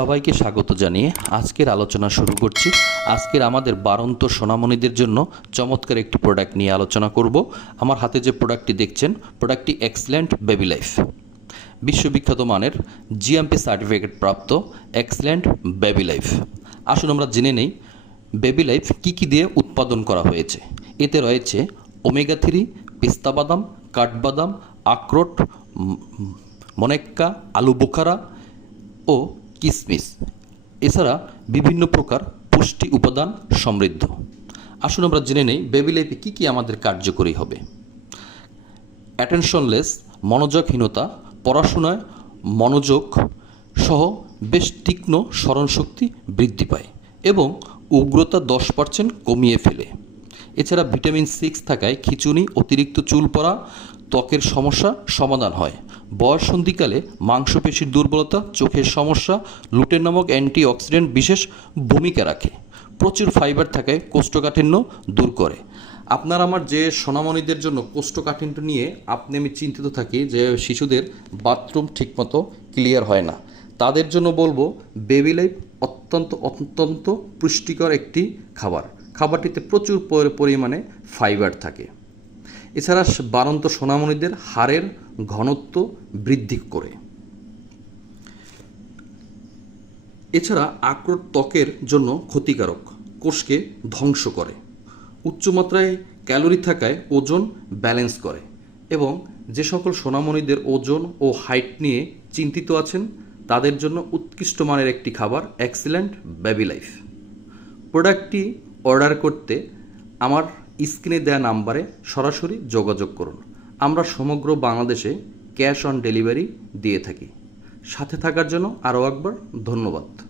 সবাইকে স্বাগত জানিয়ে আজকের আলোচনা শুরু করছি। আজকের আমাদের বারন্ত সোনামণিদের জন্য চমৎকার একটি প্রোডাক্ট নিয়ে আলোচনা করব। আমার হাতে যে প্রোডাক্টটি দেখছেন প্রোডাক্টটি এক্সেলেন্ট বেবি লাইফ বিশ্ববিখ্যাত মানের জিএমপি সার্টিফিকেট প্রাপ্ত এক্সেলেন্ট বেবি লাইফ আসুন আমরা জেনে নেই বেবি লাইফ কী কী দিয়ে উৎপাদন করা হয়েছে। এতে রয়েছে ওমেগা থ্রি পিস্তা বাদাম, কাঠবাদাম, আখরোট মনেক্কা আলু বোখারা ও কিসমিস। এছাড়া বিভিন্ন প্রকার পুষ্টি উপাদান সমৃদ্ধ। আসুন আমরা জেনে নেই বেবি লাইফে কী কী আমাদের কার্যকরী হবে। অ্যাটেনশনলেস, মনোযোগহীনতা, পড়াশোনায় মনোযোগ সহ বেশ তীক্ষ্ণ স্মরণশক্তি বৃদ্ধি পায় এবং উগ্রতা দশ পার্সেন্ট কমিয়ে ফেলে। এছাড়া ভিটামিন সিক্স থাকায় খিচুনি অতিরিক্ত চুল পড়া, ত্বকের সমস্যা সমাধান হয়। বয়সন্ধিকালে মাংসপেশির দুর্বলতা, চোখের সমস্যা লুটেন নামক অ্যান্টিঅক্সিডেন্ট বিশেষ ভূমিকা রাখে। প্রচুর ফাইবার থাকায় কোষ্ঠকাঠিন্য দূর করে। আপনার আমার যে সোনামণিদের জন্য কোষ্ঠকাঠিন্য নিয়ে আপনি আমি চিন্তিত থাকি যে শিশুদের বাথরুম ঠিকমতো ক্লিয়ার হয় না। তাদের জন্য বলব, বেবি লাইফ অত্যন্ত অত্যন্ত পুষ্টিকর একটি খাবার। খাবারটিতে প্রচুর পরিমাণে ফাইবার থাকে। এছাড়া বারন্ত সোনামণিদের হারের ঘনত্ব বৃদ্ধি করে। এছাড়া আক্রোট ত্বকের জন্য ক্ষতিকারক, কোষকে ধ্বংস করে। উচ্চমাত্রায় ক্যালোরি থাকায় ওজন ব্যালেন্স করে এবং যে সকল সোনামণিদের ওজন ও হাইট নিয়ে চিন্তিত আছেন, তাদের জন্য উৎকৃষ্ট মানের একটি খাবার এক্সিলেন্ট বেবি লাইফ প্রোডাক্টটি অর্ডার করতে আমার স্ক্রিনে দেওয়া নাম্বারে সরাসরি যোগাযোগ করুন। আমরা সমগ্র বাংলাদেশে ক্যাশ অন ডেলিভারি দিয়ে থাকি। সাথে থাকার জন্য আরও একবার ধন্যবাদ।